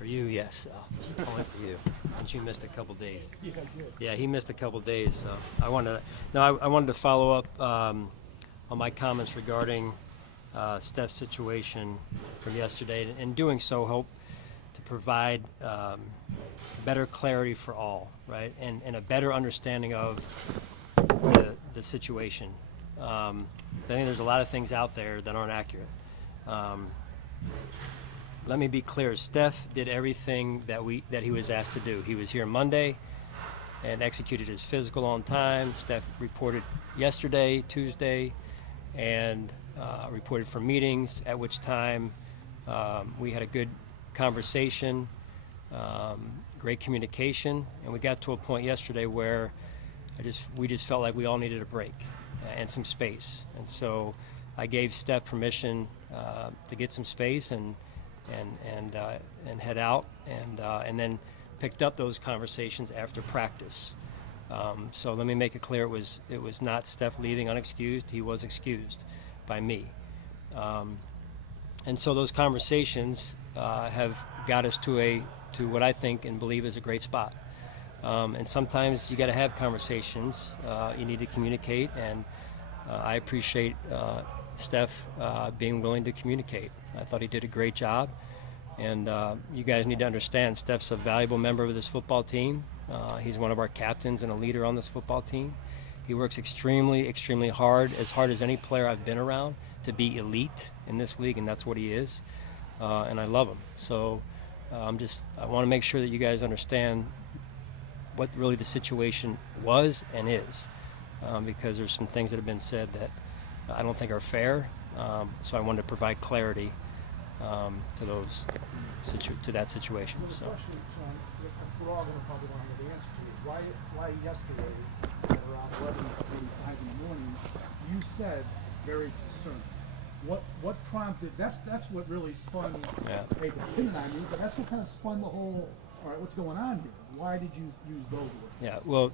For you, yes. Only for you. Since you missed a couple days. Yeah, I did. Yeah, he missed a couple days. So I wanted to follow up on my comments regarding Steph's situation from yesterday. And in doing so, hope to provide better clarity for all, right? And a better understanding of the situation. So I think there's a lot of things out there that aren't accurate. Let me be clear. Steph did everything that he was asked to do. He was here Monday and executed his physical on time. Steph reported yesterday, Tuesday, and reported for meetings, at which time we had a good conversation, great communication, and we got to a point yesterday where we just felt like we all needed a break and some space. And so I gave Steph permission to get some space and head out, and then picked up those conversations after practice. So let me make it clear: it was not Steph leaving unexcused. He was excused by me, and so those conversations have got us to what I think and believe is a great spot. And sometimes you got to have conversations. You need to communicate, and I appreciate Steph being willing to communicate. I thought he did a great job, and you guys need to understand Steph's a valuable member of this football team. He's one of our captains and a leader on this football team. He works extremely, extremely hard as any player I've been around, to be elite in this league, and that's what he is. And I love him. So I want to make sure that you guys understand what really the situation was and is, because there's some things that have been said that I don't think are fair. So I wanted to provide clarity to that situation. Well, the So. question is, we're all going to probably want to know the answer to it. Why yesterday at around 11:45 in the morning, you said very concerned? What prompted? That's what really spun. Yeah. Hey, the pin and I mean, but that's what kind of spun the whole. All right, what's going on here? Why did you use those words? Yeah. Well,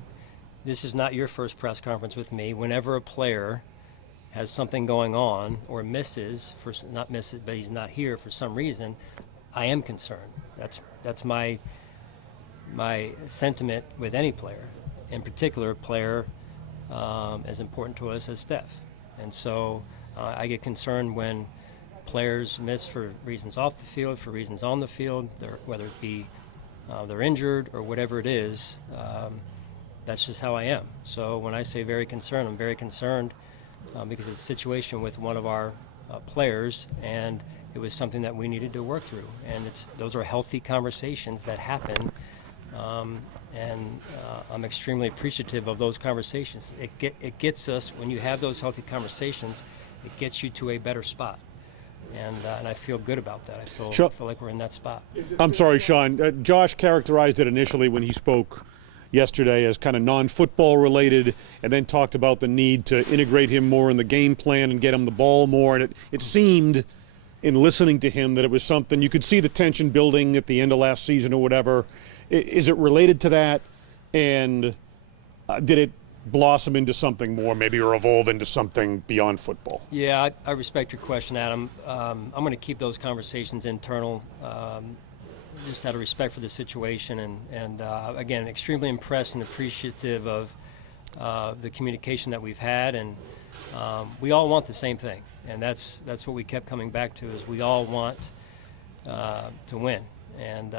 this is not your first press conference with me. Whenever a player has something going on or but he's not here for some reason, I am concerned. That's my sentiment with any player, in particular a player as important to us as Steph. And so I get concerned when players miss for reasons off the field, for reasons on the field, whether it be they're injured or whatever it is. That's just how I am. So when I say very concerned, I'm very concerned because it's a situation with one of our players, and it was something that we needed to work through. And those are healthy conversations that happen, and I'm extremely appreciative of those conversations. It gets us, when you have those healthy conversations, it gets you to a better spot. And I feel good about that. I feel like we're in that spot. I'm sorry, Sean. Josh characterized it initially when he spoke yesterday as kind of non-football related, and then talked about the need to integrate him more in the game plan and get him the ball more. And it seemed, in listening to him, that it was something you could see the tension building at the end of last season or whatever. Is it related to that? And did it blossom into something more, maybe, or evolve into something beyond football? Yeah, I respect your question, Adam. I'm going to keep those conversations internal, just out of respect for the situation. And again, extremely impressed and appreciative of the communication that we've had. And we all want the same thing. And that's what we kept coming back to, is we all want to win. And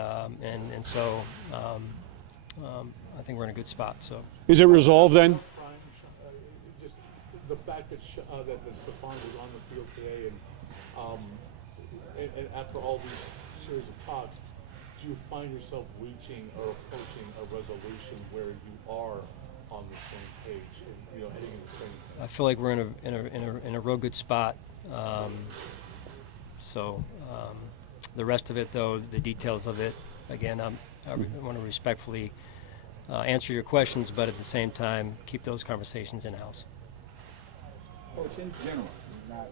so I think we're in a good spot. So. Is it resolved then? Just the fact that Stefon was on the field today, and after all these series of talks, do you find yourself reaching or approaching a resolution where you are on the same page, and heading in the same? I feel like we're in a real good spot. The rest of it, though, the details of it, again, I want to respectfully answer your questions, but at the same time, keep those conversations in-house. Coach, in general, it's not,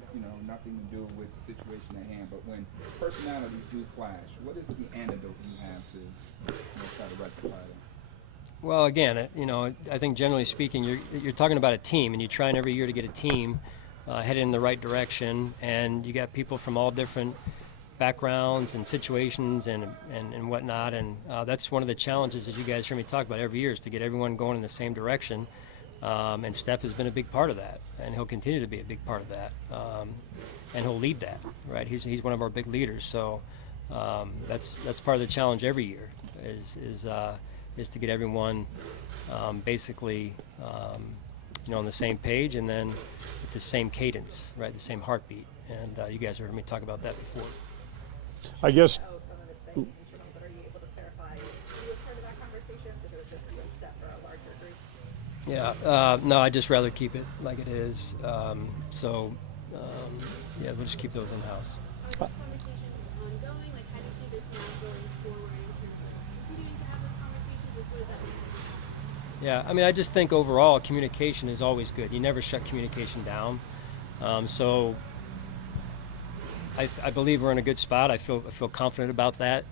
nothing to do with the situation at hand, but when personalities do clash, what is the antidote you have to try to rectify them? Well, again, I think generally speaking, you're talking about a team, and you're trying every year to get a team headed in the right direction, and you got people from all different backgrounds and situations and whatnot, and that's one of the challenges, as you guys hear me talk about every year, is to get everyone going in the same direction. And Steph has been a big part of that, and he'll continue to be a big part of that, and he'll lead that, right? He's one of our big leaders, so that's part of the challenge every year is to get everyone basically on the same page, and then with the same cadence, right? The same heartbeat, and you guys have heard me talk about that before. I guess. Some of it's saying internal, but are you able to clarify who was part of that conversation? If it was just you and Steph or a larger group? Yeah, no, I'd just rather keep it like it is. Yeah, we'll just keep those in-house. Are these conversations ongoing? Like, how do you see this now going forward in terms of continuing to have those conversations? Just what does that mean? Yeah, I mean, I just think overall communication is always good. You never shut communication down. So I believe we're in a good spot. I feel confident about that.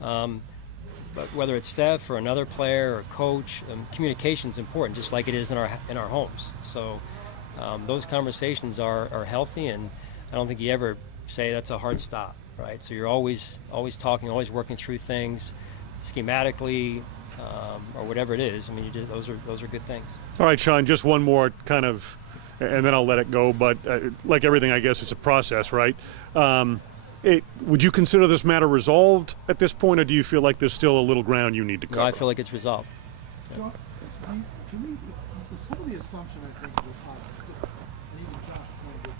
But whether it's Steph or another player or coach, communication is important, just like it is in our homes. So those conversations are healthy, and I don't think you ever say that's a hard stop, right? So you're always talking, always working through things schematically, or whatever it is. I mean, those are good things. All right, Sean, just one more kind of, and then I'll let it go. But like everything, I guess it's a process, right? Would you consider this matter resolved at this point, or do you feel like there's still a little ground you need to cover? No, I feel like it's resolved. John, some of the assumption I think was possible, and even Josh pointed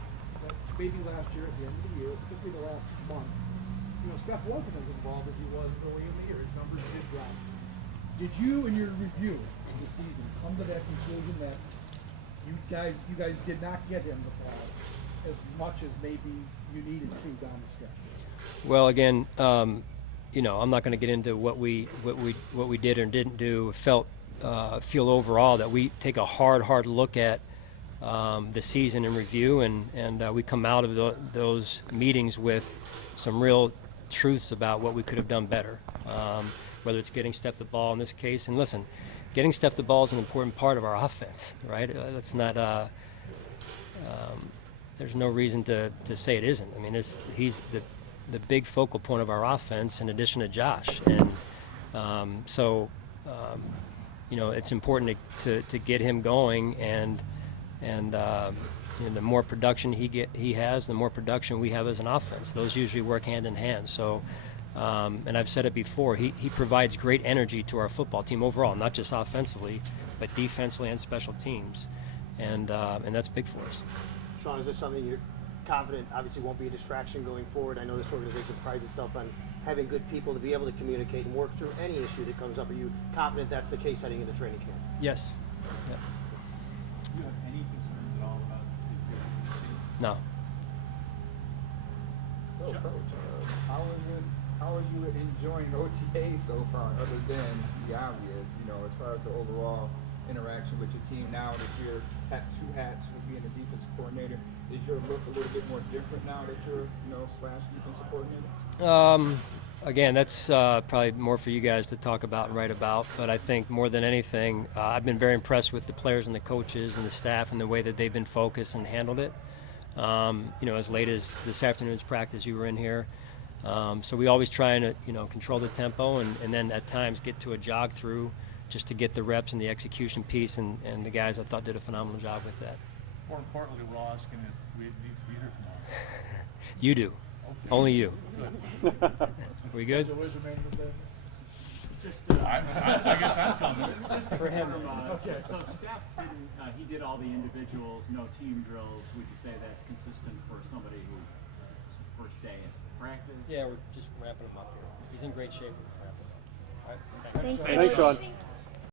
that maybe last year at the end of the year, particularly the last month, Steph wasn't as involved as he was early in the year. His numbers did drop. Did you, in your review of the season, come to that conclusion that you guys did not get him the ball as much as maybe you needed to down the stretch? Well, again, I'm not going to get into what we did or didn't do. Feel overall that we take a hard look at the season in review, and we come out of those meetings with some real truths about what we could have done better. Whether it's getting Steph the ball in this case, and listen, getting Steph the ball is an important part of our offense, right? That's not. There's no reason to say it isn't. I mean, he's the big focal point of our offense in addition to Josh, and it's important to get him going, and the more production he has, the more production we have as an offense. Those usually work hand in hand. So, and I've said it before, he provides great energy to our football team overall, not just offensively, but defensively and special teams, and that's big for us. Sean, is this something you're confident obviously won't be a distraction going forward? I know this organization prides itself on having good people to be able to communicate and work through any issue that comes up. Are you confident that's the case heading into training camp? Yes. Yeah. Do you have any concerns at all about his future? No. So, Coach, how are you enjoying OTA so far, other than the obvious, as far as the overall interaction with your team now that you're at two hats with being a defensive coordinator? Is your look a little bit more different now that you're, slash defensive coordinator? Again, that's probably more for you guys to talk about and write about, but I think more than anything, I've been very impressed with the players and the coaches and the staff and the way that they've been focused and handled it. As late as this afternoon's practice, you were in here. So we always try and, control the tempo and then at times get to a jog through just to get the reps and the execution piece, and the guys I thought did a phenomenal job with that. More importantly, we're all asking if we need to be here tomorrow. You do. Okay. Only you. We good? I guess I'm coming. For him. So Steph he did all the individuals, no team drills. Would you say that's consistent for somebody who first day at practice? Yeah, we're just wrapping him up here. He's in great shape. All right. Thanks. Thanks, Sean.